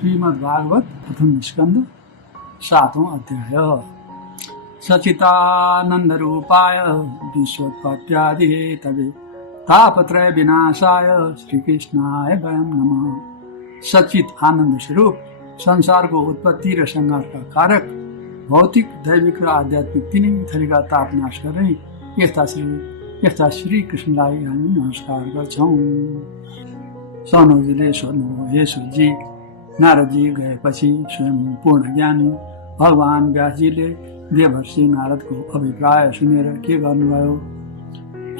श्रीमद्भागवत प्रथम स्कंद सातवां अध्याय। सचितानंद रूपाय विश्वोत्पत्त्यादि हेतवे तापत्रय विनाशाय श्री कृष्णाय वयम नमः। सचित आनंद स्वरूप, संसार को उत्पत्ति र संहार का कारक, भौतिक दैविक र आध्यात्मिक तीनै थरीका ताप नाश गर्ने यस्ता श्री कृष्णलाई हामी नमस्कार गर्छौं। सनौजीले सोध्नु, हे सूजी, नारदजी गएपछि स्वयं पूर्ण ज्ञानी भगवान व्यासजीले देवर्षि नारदको अभिप्राय सुनेर के गर्नुभयो?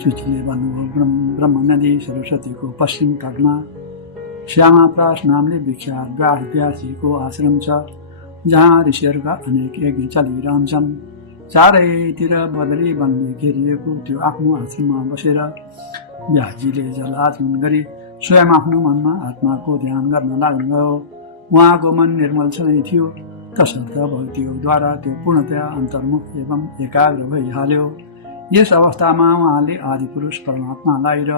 सूचीले भन्नुभयो, ब्रह्म नदी सरस्वतीको पश्चिम तटमा श्यामाप्रास नामले विख्यात व्यासजीको आश्रम छ, जहाँ ऋषिहरूका अनेक यज्ञ चलिरहन्छन्। चारैतिर बदरी वनले घेरिएको त्यो आफ्नो आश्रममा बसेर व्यासजीले जल आचमन गरी स्वयं आफ्नो मनमा आत्माको ध्यान गर्न लाग्नुभयो। उहाँको मन निर्मल नै थियो, तसर्थ भक्तियोगद्वारा त्यो पूर्णतया अन्तर्मुख एवं एकाग्र भइहाल्यो। यस अवस्थामा उहाँले आदिपुरुष परमात्मालाई र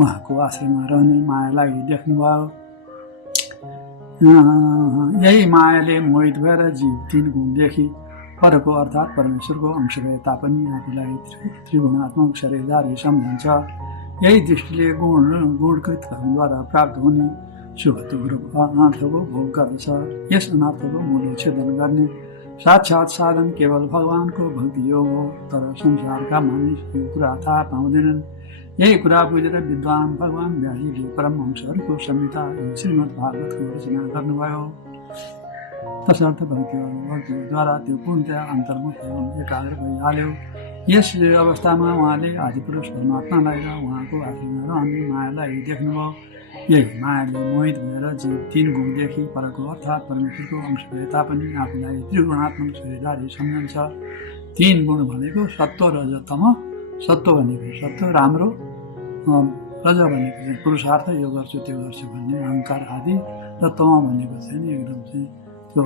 उहाँको आश्रममा रहने मायालाई देख्नुभयो। यही मायाले मोहित भएर जीव तीन गुणदेखि परको अर्थात् परमेश्वरको अंश भए तापनि आफूलाई त्रिगुणात्मक शरीरधारी सम्झन्छ। यही दृष्टिले गुणकृत कर्मद्वारा प्राप्त हुने सुख दुःख अनर्थको भोग गर्दछ। यस अनर्थको मूलोच्छेदन गर्ने साक्षात साधन केवल भगवानको भक्ति योग हो। तर संसारका मानिस यो कुरा थाहा पाउँदैनन्। यही कुरा बुझेर विद्वान भगवान व्यासजीले परमहंसहरूको संहिता श्रीमद् भागवतको रचना गर्नुभयो। तसर्थ भक्तिद्वारा त्यो पूर्णतया अन्तर्मुख एवं एकाग्र भइहाल्यो। यस अवस्थामा उहाँले आदिपुरुष परमात्मालाई र उहाँको आश्रममा रहने मायालाई देख्नुभयो। यही मायाले मोहित भएर जीव तीन गुणदेखि परको अर्थात् परमेश्वरको अंश भए तापनि आफूलाई त्रिगुणात्मक शरीरधारी सम्झन्छ। तीन गुण भनेको सत्व, रज, तम। सत्व भनेको सत्व राम्रो, रज भनेको चाहिँ पुरुषार्थ, यो गर्छु त्यो गर्छु भन्ने अहङ्कार आदि, र तम भनेको चाहिँ एकदम चाहिँ त्यो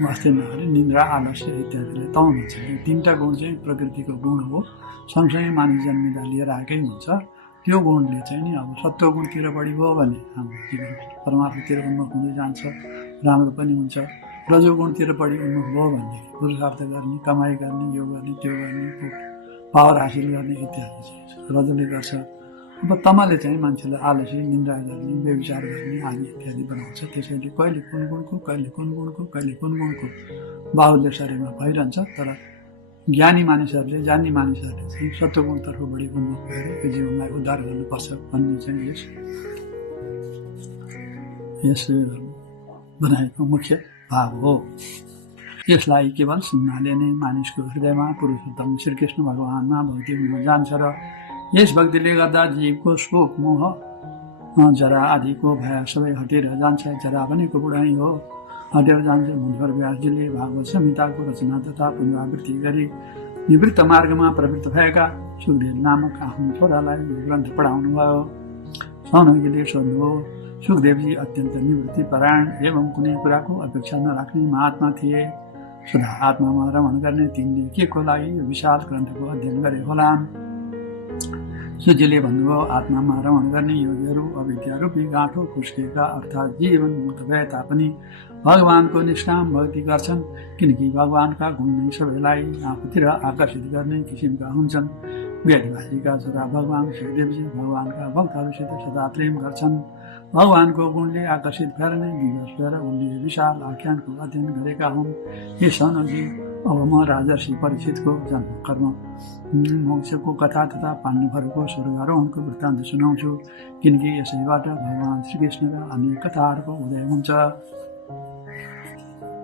वास्तव नगरी निन्द्रा, आलस्य इत्यादिले तम भन्छ। यो तीनटा गुण चाहिँ प्रकृतिको गुण हो, सँगसँगै मानिस जन्मिँदा लिएर आएकै हुन्छ। त्यो गुणले चाहिँ नि अब सत्व गुणतिर बढी भयो भने हाम्रो जीवन परमात्मातिर उन्मुख हुँदै जान्छ, राम्रो पनि हुन्छ। रजोगुणतिर बढी उन्मुख भयो भनेदेखि पुरुषार्थ गर्ने, कमाइ गर्ने, यो गर्ने, त्यो गर्ने, पावर हासिल गर्ने इत्यादि चाहिँ रजले गर्छ। अब तमले चाहिँ मान्छेलाई आलस्य, निन्द्रा गर्ने, व्यभिचार गर्ने आदि इत्यादि बनाउँछ। त्यसैले कहिले कुन गुणको, कहिले कुन गुणको, कहिले कुन गुणको बाहुल्य शरीरमा भइरहन्छ। तर ज्ञानी मानिसहरूले, जान्ने मानिसहरूले चाहिँ सत्वगुणतर्फ बढी उन्मुख भएर यो जीवनलाई उद्धार गर्नुपर्छ भन्ने चाहिँ यस बनाएको मुख्य भाव हो। यसलाई केवल सुन्नाले नै मानिसको हृदयमा पुरुषोत्तम श्रीकृष्ण भगवानमा भक्ति हुन जान्छ र यस भक्तिले गर्दा जीवको शोक, मोह, जरा आदिको भय सबै हटेर जान्छ। जरा भनेको बुढाइ हो, हटेर जान्छ। मुनिवर व्यासजीले भागवत संहिताको रचना तथा पुनरावृत्ति गरी निवृत्त मार्गमा प्रवृत्त भएका सुखदेव नामक आफ्नो छोरालाई यो ग्रन्थ पढाउनुभयो। सनौजीले सोध्नुभयो, सुखदेवजी अत्यन्त निवृत्ति परायण एवं कुनै कुराको अपेक्षा नराख्ने महात्मा थिए। सदा आत्मामा रमण गर्ने तिनले के को लागि यो विशाल ग्रन्थको अध्ययन गरे होलान्? सूजीले भन्नुभयो, आत्मामा रमण गर्ने योगीहरू अविद्यारूपी गाँठो खुस्केका अर्थात् जीवन मुक्त भए तापनि भगवानको निष्काम भक्ति गर्छन्, किनकि भगवानका गुण नै सबैलाई आफूतिर आकर्षित गर्ने किसिमका हुन्छन्। वेदवासीका छोरा भगवान सुखदेवजी भगवानका भक्तहरूसित सदा प्रेम गर्छन्। भगवानको गुणले आकर्षित भएर नै विवश भएर उनले विशाल आख्यानको अध्ययन गरेका हुन्। हे सनौजी, अब म राजर्षि परीक्षितको जन्म, कर्म, मोक्षको कथा तथा पाण्डवहरूको स्वर्गारोहणको वृत्तान्त सुनाउँछु, किनकि यसैबाट भगवान श्रीकृष्णका अनेक कथाहरूको उदय हुन्छ।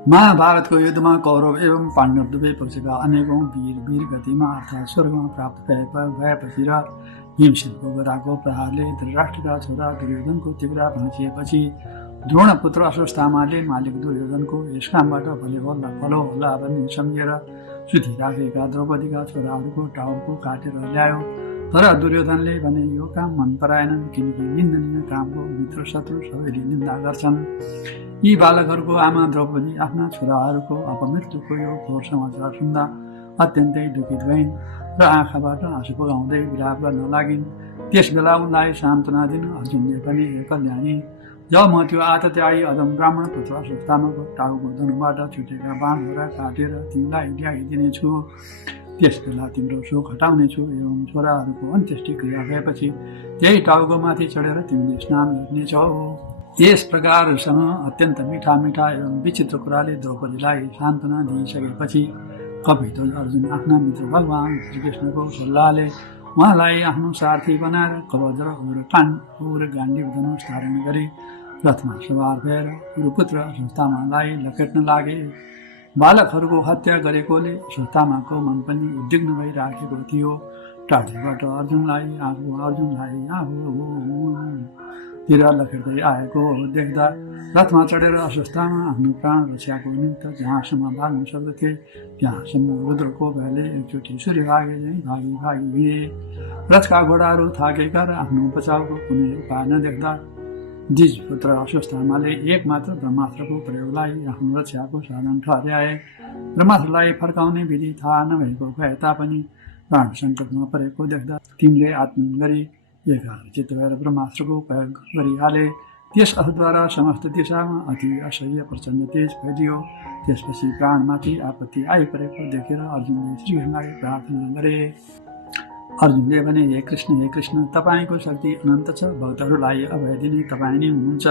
महाभारतको युद्धमा कौरव एवं पाण्डव दुवै पक्षका अनेकौं वीर गतिमा अर्थात् स्वर्गमा प्राप्त भएपछि र भीमसेनको गदाको प्रहारले धृतराष्ट्रका छोरा दुर्योधनको तिग्रा भाँचिएपछि द्रोणपुत्र अश्वत्थामाले मालिक दुर्योधनको यस कामबाट भलो होला भन्ने सम्झेर सुधी राखेका द्रौपदीका छोराहरूको टाउको काटेर ल्यायो। तर दुर्योधनले भने यो काम मन पराएनन्, किनकि निन्दनीय कामको मित्र शत्रु सबैले निन्दा गर्छन्। यी बालकहरूको आमा द्रौपदी आफ्ना छोराहरूको अपमृत्युको यो घोर समाचार सुन्दा अत्यन्तै दुखित भइन् र आँखाबाट आँसु बगाउँदै विलाप गर्न लागिन्। त्यस बेला उनलाई सान्त्वना दिन अर्जुनले पनि, कल्याणी, जब म त्यो आतत्यायी अदम ब्राह्मण पुत्र अश्वत्थामाको टाउको धनुबाट छुटेका बाणहरू काटेर तिमीलाई ल्याइदिनेछु। त्यस बेला तिम्रो शोक हटाउनेछु एवं छोराहरूको अन्त्येष्टि क्रिया भएपछि त्यही टाउकोमाथि चढेर तिमीले स्नान गर्नेछौ। यस प्रकारसँग अत्यन्त मिठा मिठा एवं विचित्र कुराले द्रौपदीलाई सान्त्वना दिइसकेपछि कपिध्वज अर्जुन आफ्ना मित्र भगवान श्रीकृष्णको सल्लाहले उहाँलाई आफ्नो सारथी बनाएर कवच र गाण्डीव धनुष धारण गरी रथमा सवार भएर गुरुपुत्र अश्वत्थामालाई लखेट्न लागे। बालकहरूको हत्या गरेकोले अश्वत्थामाको मन पनि उद्विग्न भइराखेको थियो। टाढीबाट अर्जुनलाई तिर लखेट्दै आएको देख्दा रथमा चढेर अश्वत्थामा आफ्नो प्राण रक्षाको निमित्त जहाँसम्म भाग्न सक्दथे त्यहाँसम्म रुद्रको भयले एकचोटि सूर्य भागे भागी हिँडे। रथका घोडाहरू थाकेका र आफ्नो बचाउको कुनै उपाय नदेख्दा द्विज पुत्र अश्वत्थामाले एकमात्र ब्रह्मास्त्रको प्रयोगलाई आफ्नो रक्षाको साधन ठहर्याए। ब्रह्मास्त्रलाई फर्काउने विधि थाहा नभएको भए तापनि प्राण सङ्कटमा परेको देख्दा तिनले आत्मन गरी एकाग्रचित्त भएर ब्रह्मास्त्रको प्रयोग गरिहाले। त्यस अस्त्रद्वारा समस्त दिशामा अति असह्य प्रचण्ड तेज फैलियो। त्यसपछि प्राणमाथि आपत्ति आइपरेको देखेर अर्जुनले श्रीकृष्णलाई प्रार्थना गरे। अर्जुनले भने हे कृष्ण तपाईँको शक्ति अनन्त छ। भक्तहरूलाई अभय दिने तपाईँ नै हुनुहुन्छ।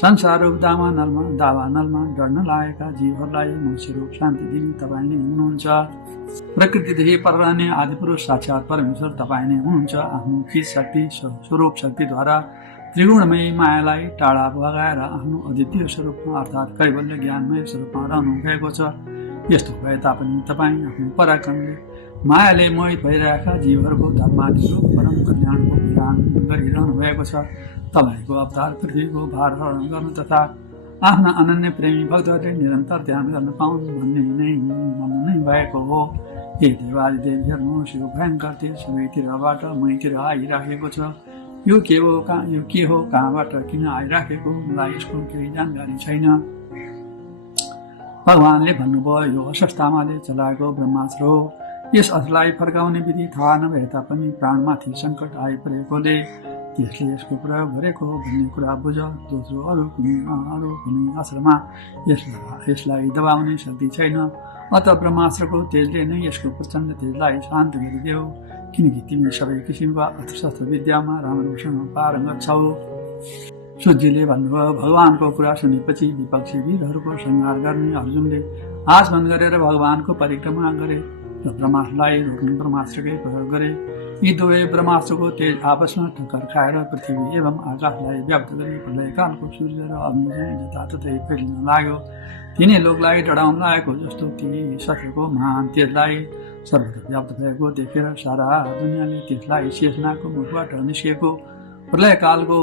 संसाररूप दावानलमा डढ्न लागेका जीवहरूलाई मोक्षरूप शान्ति दिने तपाईँ नै हुनुहुन्छ। प्रकृतिदेखि पर रहने आदिपुरुष साक्षात् परमेश्वर तपाईँ नै हुनुहुन्छ। आफ्नो चिज शक्ति स्वरूप शक्तिद्वारा त्रिगुणमयी मायालाई टाढा भगाएर आफ्नो अद्वितीय स्वरूपमा अर्थात् कैवल्य ज्ञानमय स्वरूपमा रहनु भएको छ। यस्तो भए तापनि तपाईँ आफ्नो पराक्रमले मायाले मोहित भइरहेका जीवहरूको धर्मादिको परम कल्याणको विधान गरिरहनु भएको छ। तपाईँको अवतार पृथ्वीको भार हरण गर्नु तथा आफ्ना अनन्य प्रेमी भक्तहरूले निरन्तर ध्यान गर्न पाउन् भन्ने नै भएको हो। हे देवादिदेव हेर्नुहोस्, यो भयङ्कर तेज सबैतिरबाट मैतिर आइराखेको छ। यो के हो कहाँबाट किन आइराखेको मलाई यसको केही जानकारी छैन। भगवानले भन्नुभयो यो अश्वत्थामाले चलाएको ब्रह्मास्त्र हो। यस अस्त्रलाई फर्काउने विधि थाहा नभए तापनि प्राणमाथि सङ्कट आइपरेकोले त्यसले यसको प्रयोग गरेको हो भन्ने कुरा बुझ। दोस्रो अरू कुनै अस्त्रमा यसलाई दबाउने शक्ति छैन। अत ब्रह्मास्त्रको तेजले नै यसको प्रचण्ड तेजलाई शान्त गरिदेऊ, किनकि तिमी सबै किसिमका अस्त्रशस्त्र विद्यामा राम्रोसँग पारङ्गत छौ। सूर्यले भन्नुभयो। भगवानको कुरा सुनेपछि विपक्षी वीरहरूको संहार गर्ने अर्जुनले आचमन गरेर भगवानको परिक्रमा गरे र ब्रह्मास्त्रलाई रोक्ने ब्रह्मास्त्रकै प्रयोग गरे। यी दुवै ब्रह्मास्त्रको तेज आपसमा टक्कर खाएर पृथ्वी एवं आकाशलाई व्याप्त गरी प्रलयकालको सूर्य र अग्नि जताततै फैलिन लाग्यो। तिनै लोकलाई डढाउन लागेको जस्तो ती शस्त्रको महान तेजलाई सर्वत्र व्याप्त भएको देखेर सारा दुनियाँले त्यसलाई शेषनागको मुखबाट निस्केको प्रलयकालको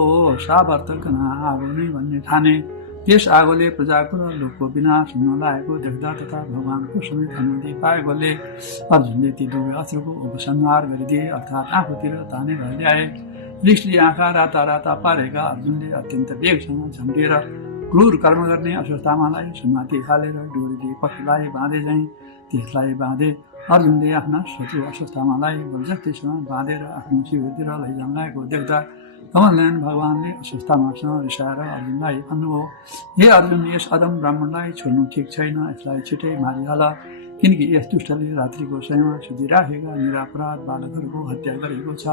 सावर्तक आगो नै भन्ने ठाने। त्यस आगोले प्रजाको र लोकको विनाश हुन लागेको देख्दा तथा भगवानको समेत अनुमति पाएकोले अर्जुनले ती दुवै अस्त्रको उपसंहार गरिदिए, अर्थात् आफूतिर तानेर ल्याए। रिसले आँखा राता पारेका अर्जुनले अत्यन्त वेगसँग झम्टिएर क्रूर कर्म गर्ने अश्वत्थामालाई समाति हालेर डोरीले पशुलाई बाँधे झैँ त्यसलाई बाँधे। अर्जुनले आफ्ना शत्रु अश्वत्थामालाई बलजफ्तीसँग बाँधेर आफ्नो शिविरतिर लैजान लागेको देख्दा कमलनयन भगवानले अश्वत्थामासँग रिसाएर अर्जुनलाई भन्नुभयो, हे अर्जुन, यस अदम ब्राह्मणलाई छोड्नु ठिक छैन। यसलाई छिटै मारिहाल, किनकि यस दुष्टले रात्रिको समयमा सुतिराखेका निरापराध बालकहरूको हत्या गरेको छ।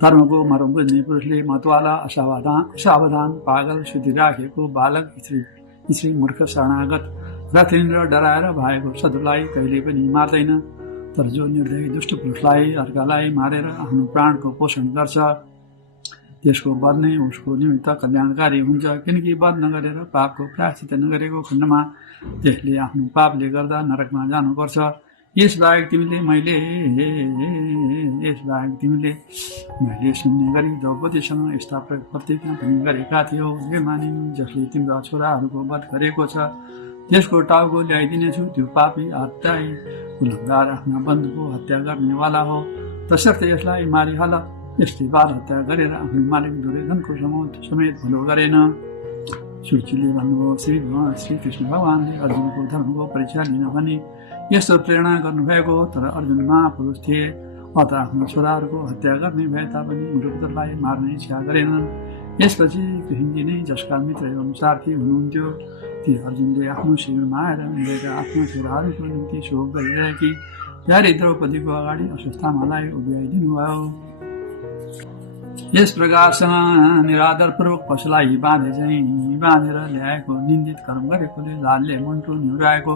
धर्मको मर्म बुझ्ने पुरुषले मतवाला असावधान पागल सुतिराखेको बालक स्त्री मूर्ख शरणागत रथिन्द्र डराएर भएको शत्रुलाई कहिले पनि मार्दैन। तर जो निर्दयी दुष्ट पुरुषलाई अर्कालाई मारेर आफ्नो प्राणको पोषण गर्छ त्यसको वध नै उसको निमित्त कल्याणकारी हुन्छ, किनकि वध नगरेर पापको प्रायश्चित नगरेको खण्डमा त्यसले आफ्नो पापले गर्दा नरकमा जानुपर्छ। यसबाहेक तिमीले मैले सुन्ने गरी द्रौपदीसँग यस्ता प्रतिज्ञा पनि गरेका थियौ। हे मानिनी, जसले तिम्रा छोराहरूको वध गरेको छ त्यसको टाउको ल्याइदिनेछु। त्यो पापी हत्याई कुलङ्गार आफ्ना बन्धुको हत्या गर्नेवाला हो, तसर्थ यसलाई मारिहाल। यसले बाल हत्या गरेर आफ्नो मालिक दुर्योधनको समेत भलो गरेन। सूचीले भन्नुभयो, श्रीकृष्ण भगवानले अर्जुनको धर्मको परीक्षा लिन भनी यस्तो प्रेरणा गर्नुभएको हो। तर अर्जुन महापुरुष थिए, अत आफ्नो छोराहरूको हत्या गर्ने भए तापनि गुरुपुत्रलाई मार्ने इच्छा गरेनन्। यसपछि कृष्णजी नै जसका मित्र एवं सार्थी हुनुहुन्थ्यो ती अर्जुनले आफ्नो शिविरमा आएर मिलेका आफ्ना छोराहरूको निम्ति शोक गरिरहेकी प्यारी द्रौपदीको अगाडि अश्वत्थामालाई उभ्याइदिनु भयो। यस प्रकारसँग निरादरपूर्वक पशुलाई बाँधेर ल्याएको निन्दित कर्म गरेकोले लालले मन्टो निहुराएको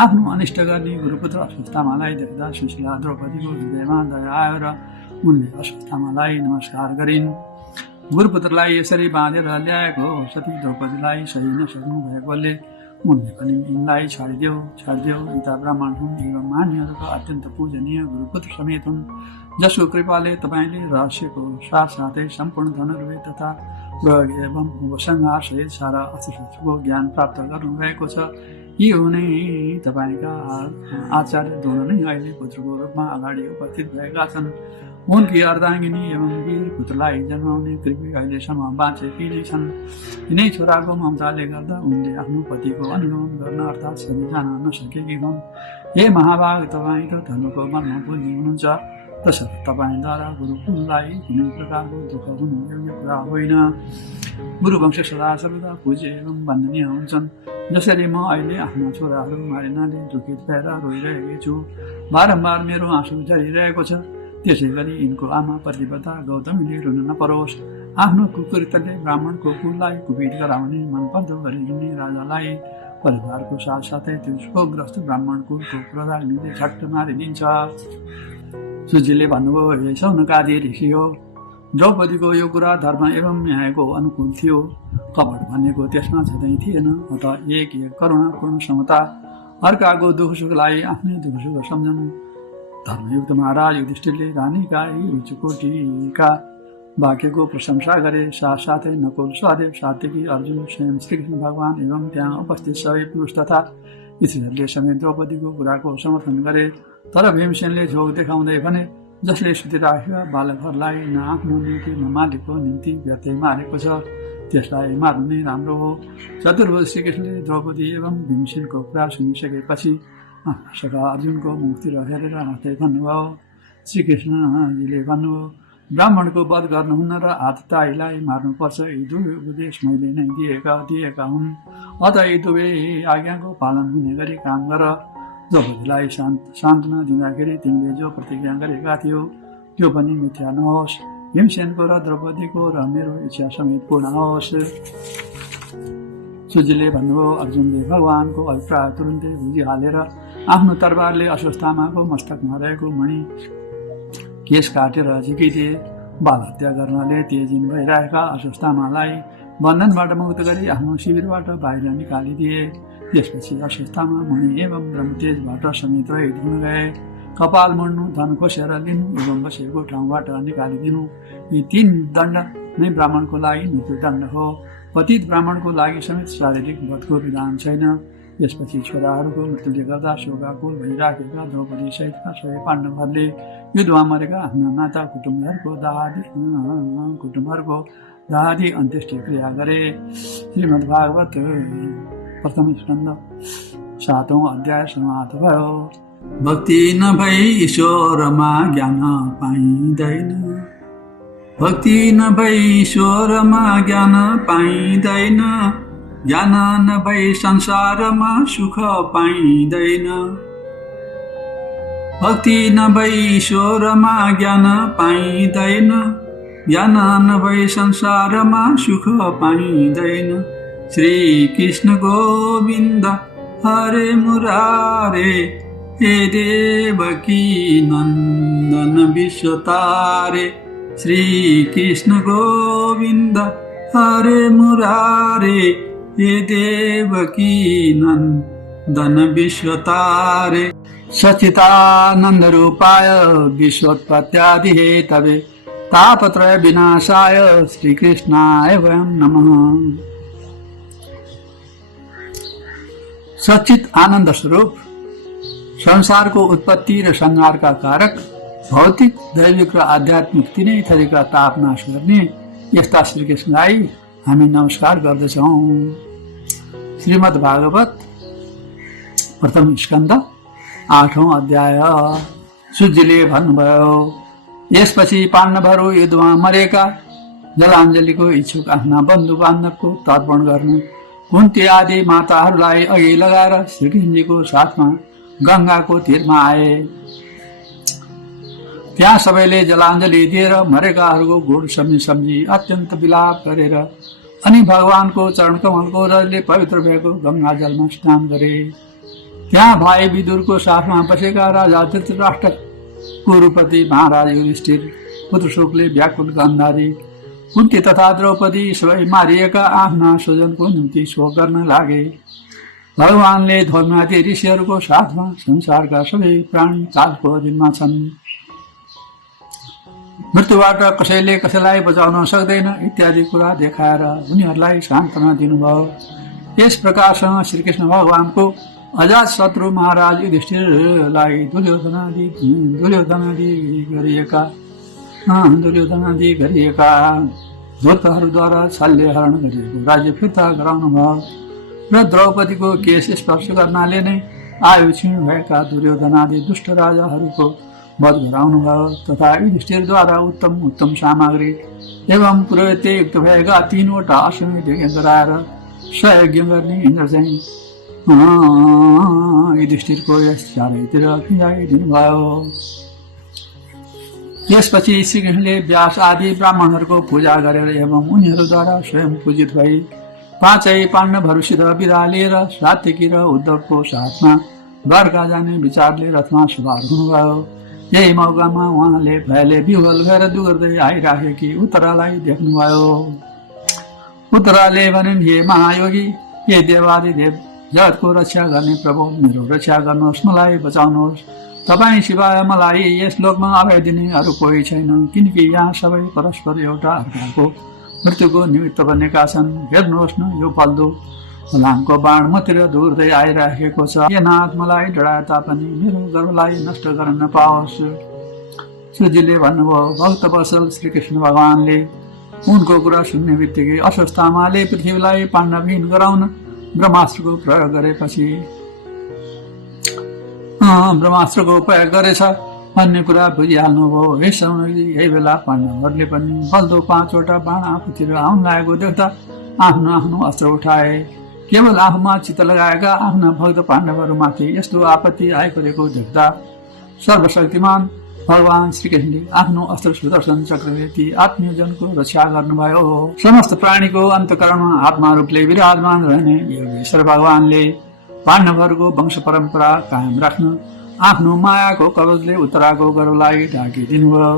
आफ्नो अनिष्ट गर्ने गुरुपुत्र अश्वत्थामालाई देख्दा सुशीला द्रौपदीको हृदयमा दया आयो र उनले अश्वत्थामालाई नमस्कार गरिन्। गुरुपुत्रलाई यसरी बाँधेर ल्याएको सती द्रौपदीलाई सही नसक्नु भएकोले उनले पनि यिनलाई छाडिदेऊ। यता ब्राह्मण हुन् एवं मान्यहरूको अत्यन्त पूजनीय गुरुपुत्र समेत हुन्, जसको कृपाले तपाईँले रहस्यको साथसाथै सम्पूर्ण धनुर्वेद तथा प्रयोग एवं उपसंहार सहित सारा अस्त्रशस्त्रको ज्ञान प्राप्त गर्नुभएको छ। यी हुने तपाईँका आचार्य द्रोण नै अहिले पुत्रको रूपमा अगाडि उपस्थित भएका छन्। उनकी अर्धाङ्गिनी एवं वीर पुत्रलाई जन्माउने कृपी अहिलेसम्म बाँचेकी नै छन्। यिनै छोराको ममताले गर्दा उनले आफ्नो पतिको अनुगमन गर्न अर्थात् सरी जान नसकेकी हुन्। हे महाभाग, तपाईँ त धर्मको मर्म बुझ्ने हुनुहुन्छ, तसर्थ तपाईँद्वारा गुरुकुललाई कुनै प्रकारको दुःख हुनु योग्य कुरा होइन। गुरुवंश सदा सर्वदा पूज्य एवं वन्दनीय हुन्छन्। जसरी म अहिले आफ्ना छोराहरू मारिनाले दुखित भएर रोइरहेकी छु, बारम्बार मेरो आँसु झरिरहेको छ, त्यसै गरी यिनको आमा पतिव्रता गौतमीले रुन नपरोस्। आफ्नो कुकृत्यले ब्राह्मणको कुललाई कुपित गराउने मनपर्दो गरी हिँड्ने राजालाई परिवारको साथसाथै त्यो शोकग्रस्त ब्राह्मण कुलको क्रोधाग्निले झट्ट मारिदिन्छ। सुजीले भन्नुभयो, हे शौनकादि ऋषि हो, द्रौपदीको यो कुरा धर्म एवं न्यायको अनुकूल थियो। कपट भनेको त्यसमा छँदै थिएन। अत एक करुणापूर्ण समता, अर्काको दुःख सुखलाई आफ्नै दुःख सुख सम्झनु। धर्मयुक्त महाराज युधिष्ठिरले रानीका यी उच्चकोटिका वाक्यको प्रशंसा गरे। साथसाथै नकुल, सहदेव, सात्यकी, अर्जुन, स्वयं श्रीकृष्ण भगवान एवं त्यहाँ उपस्थित सबै पुरुष तथा स्त्रीहरूले समेत द्रौपदीको कुराको समर्थन गरे। तर भीमसेनले झोक देखाउँदै भने, जसले सुतिराखेका बालकहरूलाई न आफ्नो निम्ति न मालिकको निम्ति व्यर्थै मारेको छ, त्यसलाई मार्नु नै राम्रो हो। चतुर्भुज श्रीकृष्णले द्रौपदी एवं भीमसेनको कुरा सुनिसकेपछि सखा अर्जुनको मुखतिर हेरेर हाँस्दै भन्नुभयो। श्रीकृष्णजीले भन्नुभयो, ब्राह्मणको वध गर्नुहुन्न र आतताईलाई मार्नुपर्छ, यी दुवै उपदेश मैले नै दिएका हुन्। अत यी दुवै आज्ञाको पालन हुने गरी काम गर। द्रौपदीलाई सान्त्वना दिँदाखेरि तिमीले जो प्रतिज्ञा गरेका थियो त्यो पनि मिथ्या नहोस्। भीमसेनको र द्रौपदीको र मेरो इच्छा समेत पूर्ण होस्। सुजीले भन्नुभयो, अर्जुनले भगवानको अभिप्राय तुरुन्तै बुझिहालेर आफ्नो तरबारले अश्वत्थामाको मस्तकमा रहेको मणि केस काटेर झिकिदिए। बाल हत्या गर्नले तेजिन भइरहेका अश्वत्थामालाई बन्धनबाट मुक्त गरी आफ्नो शिविरबाट बाहिर निकालिदिए। त्यसपछि अश्वत्थामा मणि एवं ब्रह्मतेजबाट समेत रहित हुन गए। कपाल मोड्नु, धन खोसेर लिनु एवं बसेको ठाउँबाट निकालिदिनु, यी 3 दण्ड नै ब्राह्मणको लागि मृत्युदण्ड हो। पतित ब्राह्मणको लागि समेत शारीरिक वधको विधान छैन। यसपछि छोराहरूको मृत्युले गर्दा शोकाकुल भइराखेका द्रौपदी सहितका सबै पाण्डवहरूले युद्धमा मरेका आफ्ना नाता कुटुम्बहरूको दाहादी अन्त्येष्टि क्रिया गरे। श्रीमद्भागवत प्रथम स्कन्द 7औं अध्याय समाप्त भयो। भक्ति नभई ईश्वरमा ज्ञान पाइँदैन, भक्ति नभई ईश्वरमा ज्ञान पाइँदैन, ज्ञान नभई संसारमा सुख पाइँदैन। भक्ति नभई ईश्वरमा ज्ञान पाइँदैन, ज्ञान नभई संसारमा सुख पाइँदैन। श्री कृष्ण गोविन्द हरे मुरारे, हे देवकी नन्दन विश्वतारे। श्री कृष्ण गोविन्द हरे मुरारे, हे देवकी नन्दन विश्वतारे। सच्चिदानन्द रूपाय विश्वोत्पत्त्यादि हेतवे तापत्रय विनाशाय श्रीकृष्णाय वयं नमः। सच्चित आनन्द स्वरूप, संसारको उत्पत्ति र संहारका कारक, भौतिक, दैविक र आध्यात्मिक तिनै थरीका ताप नाश गर्ने यस्ता श्रीकृष्णलाई हामी नमस्कार गर्दछौँ। श्रीमद् भागवत प्रथम स्कन्द 8औं अध्याय। सुजीले भन्नुभयो, यसपछि पाण्डवहरू युद्धमा मरेका जलाञ्जलीको इच्छुक आफ्ना बन्धु बान्धवको तर्पण गर्न कुन्ती आदि माताहरूलाई अघि लगाएर श्रीकृष्णजीको साथमा गंगाको तीरमा आए। त्यहाँ सबैले जलाञ्जली दिएर मरेकाहरूको गुण सम्झी अत्यन्त विलाप गरेर अनि भगवानको चरणकमलको रसले पवित्र भएको गंगा जलमा स्नान गरे। त्यहाँ भाइ विदुरको साथमा बसेका राजा धृतराष्ट्र, कुरुपति महाराज युधिष्ठिर, पुत्र शुकले, व्याकुल गान्धारी, कुन्ती तथा द्रौपदी सबै मारिएका आफ्ना स्वजनको निम्ति शोक गर्न लागे। भगवानले धर्मादि ऋषिहरूको साथमा संसारका सबै प्राणी कालको अधीनमा छन्, मृत्युबाट कसैले कसैलाई बचाउन सक्दैन इत्यादि कुरा देखाएर उनीहरूलाई सान्त्वना दिनुभयो। यस प्रकारसँग श्रीकृष्ण भगवानको अजात शत्रु महाराज युधिष्ठिरलाई दुर्योधनादि गरिएका धूर्तहरूद्वारा छल्य हरण गरिएको राज्य फिर्ता गराउनु भयो र द्रौपदीको केश स्पर्श गर्नाले नै आयु क्षीण भएका दुर्योधनादि दुष्ट राजाहरूको वध गराउनु भयो तथा युधिष्ठिरद्वारा उत्तम सामग्री एवं पुरोहितले युक्त भएका 3वटा अश्वमेध यज्ञ गराएर सहयज्ञ गर्ने इन्द्र चाहिँ युधिष्ठिरको यस चारैतिर खिजाइदिनु भयो। यसपछि श्रीकृष्णले व्यास आदि ब्राह्मणहरूको पूजा गरेर एवं उनीहरूद्वारा स्वयं पूजित भई 5 पाण्डवहरूसित विदा लिएर सात्यकी र उद्धवको साथमा द्वारका जाने विचारले रथमा सवार हुनुभयो। यही मौकामा उहाँले भयले विह्वल भएर दुगर्दै आइराखेकी उत्तरालाई देख्नुभयो। उत्तराले भनिन्, हे महायोगी, हे देवादिदेव, जगतको रक्षा गर्ने प्रभु, मेरो रक्षा गर्नुहोस्, मलाई बचाउनुहोस्। तपाईँ सिवाय मलाई यस लोकमा अभय दिने अरू कोही छैन, किनकि यहाँ सबै परस्पर एउटा अर्काको मृत्युको निमित्त बनेका छन्। हेर्नुहोस् न, यो पल्दो लामको बाण मतिर दूर्दै आइराखेको छ। यो नाथ मलाई डराए तापनि मेरो गर्वलाई नष्ट गर्न नपाओस्। सूर्यले भन्नुभयो। भक्त वत्सल श्रीकृष्ण भगवानले उनको कुरा सुन्ने बित्तिकै अश्वत्थामाले पृथ्वीलाई पाण्डवहीन गराउन ब्रह्मास्त्रको प्रयोग गरेछ भन्ने कुरा बुझिहाल्नुभयो। यस यही बेला पाण्डवहरूले पनि बल्दो 5वटा बाण आफूतिर आउन लागेको देख्दा आफ्नो आफ्नो अस्त्र उठाए। केवल आफूमा चित्त लगाएका आफ्ना भक्त पाण्डवहरूमाथि यस्तो आपत्ति आइपरेको देख्दा सर्वशक्तिमान भगवान श्रीकृष्णले आफ्नो अस्त्र सुदर्शन चक्रले ती आत्मीयजनको रक्षा गर्नुभयो। समस्त प्राणीको अन्तकरणमा आत्मा रूपले विराजमान रहने योगेश्वर भगवानले पाण्डवहरूको वंश परम्परा कायम राख्न आफ्नो मायाको कवचले उत्तराको गर्वलाई ढाकिदिनुभयो।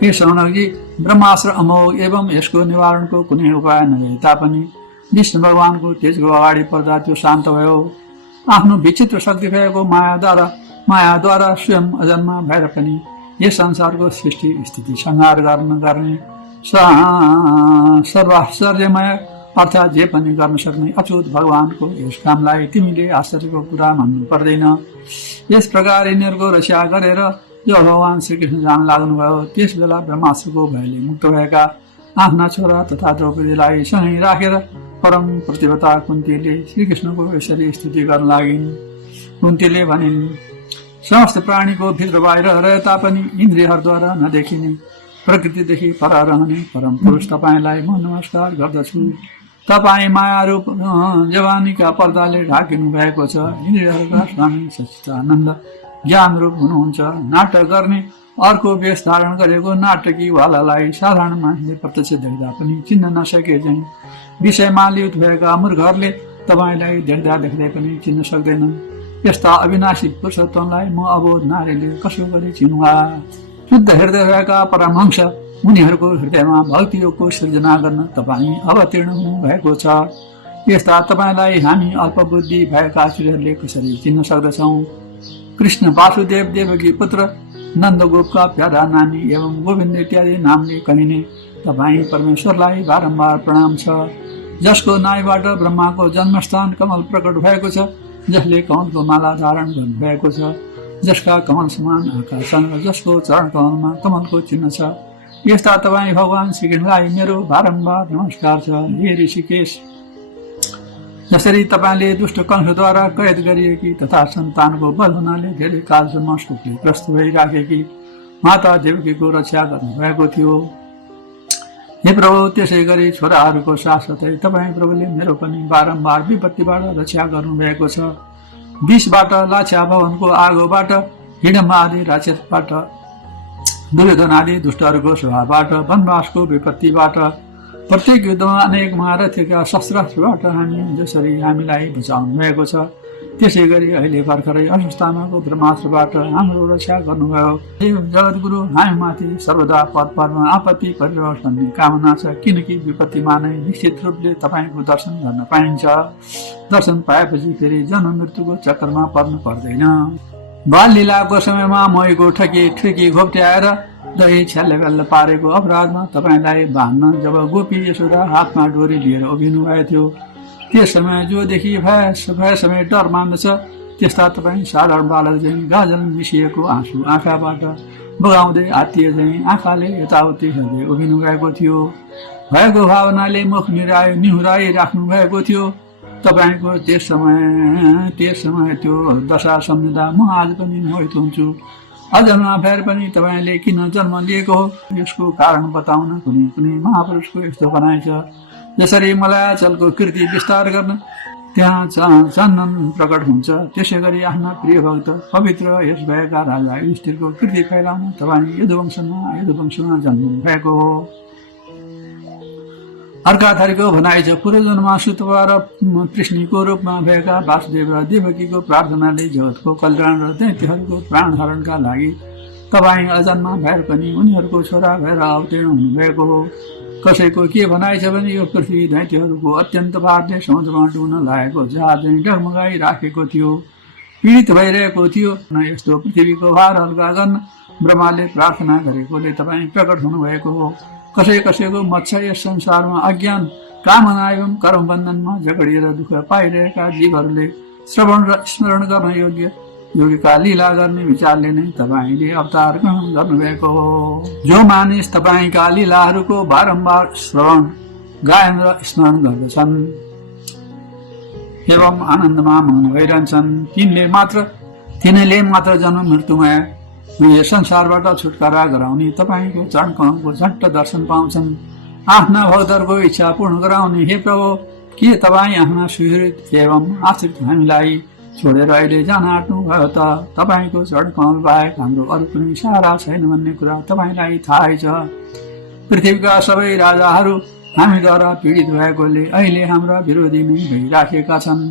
हे सौनकजी, ब्रह्मास्त्र अमोघ एवं यसको निवारणको कुनै उपाय नभए तापनि विष्णु भगवानको तेजको अगाडि पर्दा त्यो शान्त भयो। आफ्नो विचित्र शक्ति भएको मायाद्वारा स्वयं अजन्मा भएर पनि यस संसारको सृष्टि स्थिति संहार गर्ने सर्वाश्चर्यमय अर्थात् जे पनि गर्न सक्ने अचूत भगवानको यस कामलाई तिमीले आश्चर्यको कुरा भन्नु पर्दैन। यस प्रकार यिनीहरूको रक्षा गरेर जो भगवान श्रीकृष्ण जान लाग्नुभयो। त्यस बेला ब्रह्मास्त्रको भयले मुक्त भएका आफ्ना छोरा तथा द्रौपदीलाई सँगै राखेर परम प्रतिव्रता कुन्तीले श्रीकृष्णको यसरी स्तुति गर्न लागिन्। कुन्तीले भनिन्, समस्त प्राणीको भित्र बाहिर रहे तापनि इन्द्रियहरूद्वारा नदेखिने प्रकृतिदेखि पर रहने परम पुरुष तपाईँलाई म नमस्कार गर्दछु। तपाईँ माया रूप जवानीका पर्दाले ढाकिनु भएको छ। इन्द्रियहरूका स्वामी सच्चिदानन्द ज्ञान रूप हुनुहुन्छ। नाटक गर्ने अर्को वेश धारण गरेको नाटकी वालालाई साधारण मानिसले प्रत्यक्ष देख्दा पनि चिन्न नसके चाहिँ विषयमा लिप्त भएका मूर्खहरूले तपाईँलाई देख्दा देख्दै पनि चिन्न सक्दैनन्। यस्ता अविनाशी पुरुषत्वलाई म अबोध नारीले कसो गरी चिन्नुवा। शुद्ध हृदय भएका परमहंस उनीहरूको हृदयमा भक्ति योगको सृजना गर्न तपाईँ अवतीर्ण हुनु भएको छ। यस्ता तपाईँलाई हामी अल्पबुद्धि भएका श्रीहरूले कसरी चिन्न सक्दछौँ। कृष्ण वासुदेव देवकी पुत्र नन्दगोपका प्यारा नानी एवं गोविन्द इत्यादि नामले कहिने तपाईँ परमेश्वरलाई बारम्बार प्रणाम छ। जसको नाइबाट ब्रह्माको जन्मस्थान कमल प्रकट भएको छ, जसले कमलको माला धारण गर्नुभएको छ, जसका कमल समान आकाश छन् र जसको चरण कमलमा कमलको चिन्ह छ, यस्ता तपाईँ भगवान श्रीकृष्णलाई मेरो बारम्बार नमस्कार छ। हे ऋषिकेश, जसरी तपाईँले दुष्ट कंसद्वारा कैद गरिएकी तथा सन्तानको बल हुनाले धेरै कालसम्म शोकले ग्रस्त भइराखेकी माता देवकीको रक्षा गर्नुभएको थियो, हे प्रभु, त्यसै गरी छोराहरूको साथसाथै तपाईँ प्रभुले मेरो पनि बारम्बार विपत्तिबाट रक्षा गर्नुभएको छ। विषबाट, लाछा भवनको आगोबाट, हिडम्बा आदि राक्षसबाट, दुर्योधन आदि दुष्टहरूको स्वभावबाट, वनवासको विपत्तिबाट, प्रत्येक युद्धमा अनेक महारथीका शस्त्रास्त्रबाट जसरी हामीलाई बचाउनु भएको छ, त्यसै गरी अहिले भर्खरै अवस्थामाको ब्रह्मास्त्रबाट हाम्रो रक्षा गर्नुभयो। हे जगद्गुरु, हामीमाथि सर्वदा पदमा आपत्ति परिवर्तन कामना छ, किनकि विपत्तिमा नै निश्चित रूपले तपाईँको दर्शन गर्न पाइन्छ। दर्शन पाएपछि फेरि जन्म मृत्युको चक्रमा पर्नु पर्दैन। बाल लीलाको समयमा मोहीको ठेकी घोप्ट्याएर दही छ्याल्ल पारेको अपराधमा तपाईँलाई बाँध्न जब गोपी यशोदा हातमा डोरी लिएर उभिनु भएको थियो, त्यस समय जोदेखि भए समय डर मान्दछ, त्यस्ता तपाईँ साधारण बालक झैँ गाजल मिसिएको आँसु आँखाबाट बगाउँदै आत्तीय झैँ आँखाले यताउति हेर्दै उभिनु भएको थियो। भएको भावनाले मुख निहुराई राख्नु भएको थियो। तपाईँको त्यस समय त्यो दशा सम्झिँदा म आज पनि मोहित हुन्छु। अजन्मा भएर पनि तपाईँले किन जन्म लिएको हो, यसको कारण बताउन कुनै महापुरुषको यस्तो भनाइ छ। जसरी मलयाचलको कृति विस्तार गर्न त्यहाँ चन्दन प्रकट हुन्छ, त्यसै गरी आफ्ना प्रिय भक्त पवित्र यस भएका राजा युधिष्ठिरको कृति फैलाउन तपाईँ यदुवंशमा जन्म भएको हो। अर्का थरीको भनाइ छ, पूर्वजन्ममा सुतपा र कृष्णको रूपमा भएका वासुदेव र देवकीको प्रार्थनाले जगतको कल्याण र दैत्यहरूको प्राणहरणका लागि तपाईँ अजन्मा भएर पनि उनीहरूको छोरा भएर अवतीर्ण हुनुभएको हो। कसैको के भनाइ छ भने यो पृथ्वी दैत्यहरूको अत्यन्त भारले समुद्रमा डुब्न लागेको जहाज डगमगाई राखेको थियो, पीडित भइरहेको थियो। यस्तो पृथ्वीको भार हल्का गर्न ब्रह्माले प्रार्थना गरेकोले तपाईँ प्रकट हुनुभएको हो। कसैको मत छ, यस संसारमा अज्ञान, कामना एवं कर्म बन्धनमा जगडिएर दुःख पाइरहेका जीवहरूले श्रवण र स्मरण गर्न योगीका लीला गर्ने विचारले नै तपाईँले अवतार ग्रहण गर्नुभएको हो। जो मानिस तपाईँका लीलाहरूको बारम्बार श्रवण, गायन र स्मरण गर्दछन् एवं आनन्दमा मग्न भइरहन्छन्, तिनले मात्र जन्म मृत्युमा यस संसारबाट छुटकारा गराउने तपाईँको चरण कमलको झट्ट दर्शन पाउँछन्। आफ्ना भक्तहरूको इच्छा पूर्ण गराउने हे प्रभु, के तपाईँ आफ्ना सुहृद एवं आश्रित हामीलाई छोडेर अहिले जान आँट्नु भयो त? तपाईँको चरण कमल बाहेक हाम्रो अरू कुनै सहारा छैन भन्ने कुरा तपाईँलाई थाहै छ। पृथ्वीका सबै राजाहरू हामीद्वारा पीडित भएकोले अहिले हाम्रा विरोधी नै भइराखेका छन्।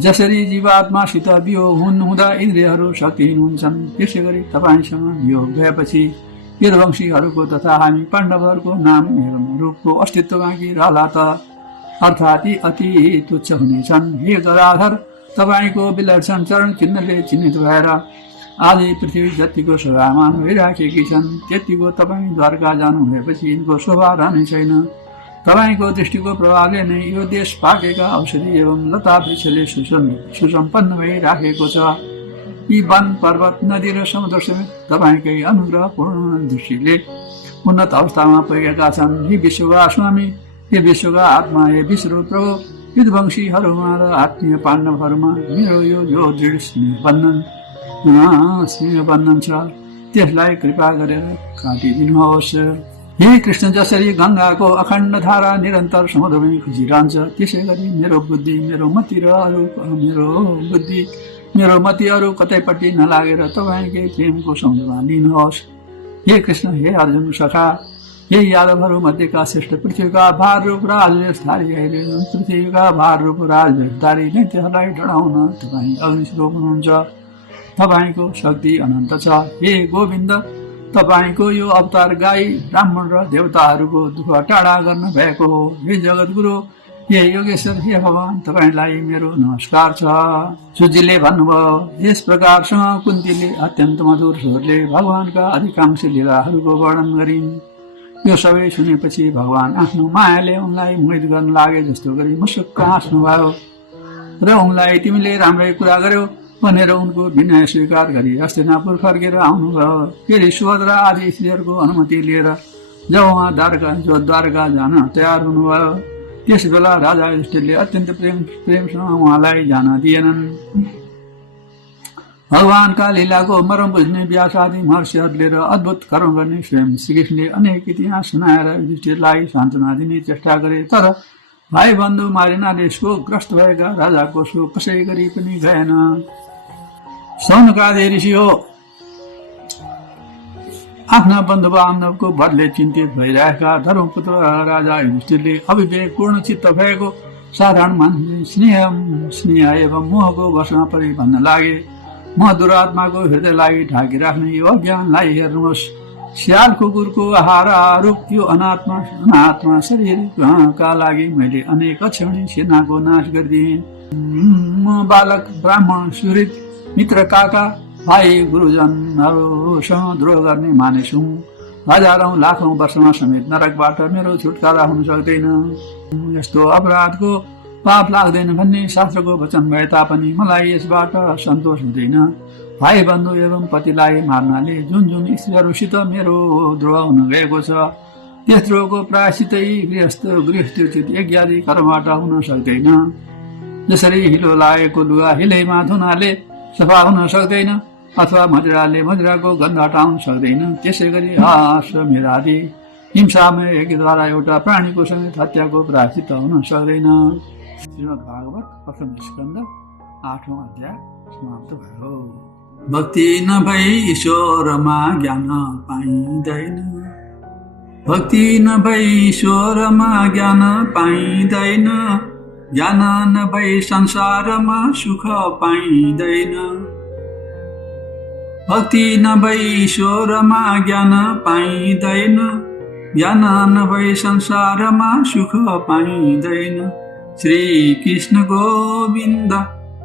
जसरी जीवात्मासित वियोग हुँदा इन्द्रियहरू शक्तिहीन हुन्छन्, त्यसै गरी तपाईँसँग वियोग भएपछि यदुवंशीहरूको तथा हामी पाण्डवहरूको नाम एवं रूपको अस्तित्व बाँकी रहला त? अर्थात् अति तुच्छ हुनेछन्। हे गदाधर, तपाईँको विलक्षण चरण चिन्हले चिन्हित भएर आदि पृथ्वी जतिको शोभामान भइराखेकी छन्, त्यतिको तपाईँ द्वारका जानु भएपछि यिनको शोभा रहने छैन। तपाईँको दृष्टिको प्रभावले नै यो देश पाकेका औषधि एवं लता वृक्षले सुसम्पन्न भइराखेको छ। यी वन, पर्वत, नदी र समुद्र समेत तपाईँकै अनुग्रहपूर्ण दृष्टिले उन्नत अवस्थामा पुगेका छन्। हे विश्वका स्वामी, हे विश्वका आत्मा, हे विश्व प्रभु, यदुवंशीहरूमा र आत्मीय पाण्डवहरूमा मेरो यो दृढ स्नेह बन्धन छ, त्यसलाई कृपा गरेर काटिदिनुहोस्। हे कृष्ण, जसरी गङ्गाको अखण्ड धारा निरन्तर समुद्रमै खसिरहन्छ, त्यसै गरी मेरो मति अरू कतैपट्टि नलागेर तपाईँकै प्रेमको समुद्रमा लिनुहोस्। हे कृष्ण, हे अर्जुन सखा, हे यादवहरू मध्येका श्रेष्ठ पृथ्वीका भाररूप राजवेशधारी दैत्यहरूलाई डढाउन तपाईँ अग्निस्वरूप हुनुहुन्छ। तपाईँको शक्ति अनन्त छ। हे गोविन्द, तपाईँको यो अवतार गाई, ब्राह्मण र देवताहरूको दुःख टाढा गर्न भएको हो। हे जगद्गुरु, हे योगेश्वर, हे भगवान, तपाईँलाई मेरो नमस्कार छ। सुजीले भन्नुभयो, यस प्रकारसँग कुन्तीले अत्यन्त मधुर स्वरले भगवानका अधिकांश लीलाहरूको वर्णन गरिन्। यो सबै सुनेपछि भगवान आफ्नो मायाले उनलाई मोहित गर्न लागे जस्तो गरी मुसुक्क हाँस्नुभयो र उनलाई तिमीले राम्रै कुरा गर्यौ भनेर उनको विनय स्वीकार गरी हस्तिनापुर फर्केर आउनुभयो। फेरि सुभद्रा आदि स्त्रीहरूको अनुमति लिएर जब उहाँ द्वारका जान तयार हुनुभयो, त्यस बेला राजा युधिष्ठिरले अत्यन्त प्रेमसँग उहाँलाई जान दिएनन्। भगवानका लीलाको मर्म बुझ्ने व्यास आदि महर्षिहरूले र अद्भुत कर्म गर्ने स्वयं श्रीकृष्णले अनेक इतिहास सुनाएर युधिष्ठिरलाई सान्त्वना दिने चेष्टा गरे। तर भाइ बन्धु मारिनाले शोकग्रस्त भएका राजाको शोक कसै गरी पनि गएन। सौनकादि ऋषि हो आफ्ना बन्धु बान्धवको भरले चिन्तित भइरहेका धर्मपुत्र राजा युधिष्ठिरले अविवेकपूर्ण चित्त भएको साधारण मानिसले स्नेह एवं मोहको वशमा परि भन्न लागे, म दुरात्माको हृदयलाई ढाकिराख्ने यो अज्ञानलाई हेर्नुहोस्। स्याल कुकुरको आहार रूप यो अनात्मा शरीरका लागि मैले अनेक अक्षौणी सेनाको नाश गरिदिएँ। म बालक ब्राह्मण सुहृद मित्र काका भाइ गुरुजनहरूसँग द्रोह गर्ने मानिस हुँ। हजारौं लाखौं वर्षमा समेत नरकबाट मेरो छुटकारा हुन सक्दैन। यस्तो अपराधको पाप लाग्दैन भन्ने शास्त्रको वचन भए तापनि मलाई यसबाट सन्तोष हुँदैन। भाइ बन्धु एवं पतिलाई मार्नाले जुन जुन स्त्रीहरूसित मेरो द्रोह हुन गएको छ त्यस द्रोहको प्रायश्चितै गृहस्थोचित यज्ञादि कर्मबाट हुन सक्दैन। जसरी हिलो लागेको लुगा हिलैमा धुनाले सफा हुन सक्दैन अथवा मदिराले मदिराको गन्ध हटाउन सक्दैन, त्यसै गरी अश्वमेध आदि हिंसामय यज्ञद्वारा एउटा प्राणीको समेत हत्याको प्रायश्चित हुन सक्दैन। श्रीमद् भागवत प्रथम स्कन्द 8औं अध्याय समाप्त भयो। भक्ति नभई ईश्वरमा ज्ञान पाइँदैन, भक्ति नभई ईश्वरमा ज्ञान पाइँदैन, ज्ञान नभई संसारमा सुख पाइँदैन। भक्ति नभई ईश्वरमा ज्ञान पाइँदैन, ज्ञान नभई संसारमा सुख पाइँदैन। श्री कृष्ण गोविन्द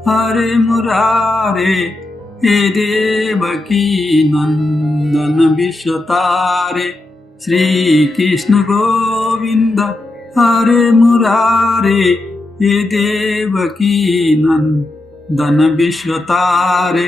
हरे मुरारे, हे देवकी नन्दन विश्वतारे। श्री कृष्ण गोविन्द हरे मुरारे, हे देवकी नन्दन विश्वतारे।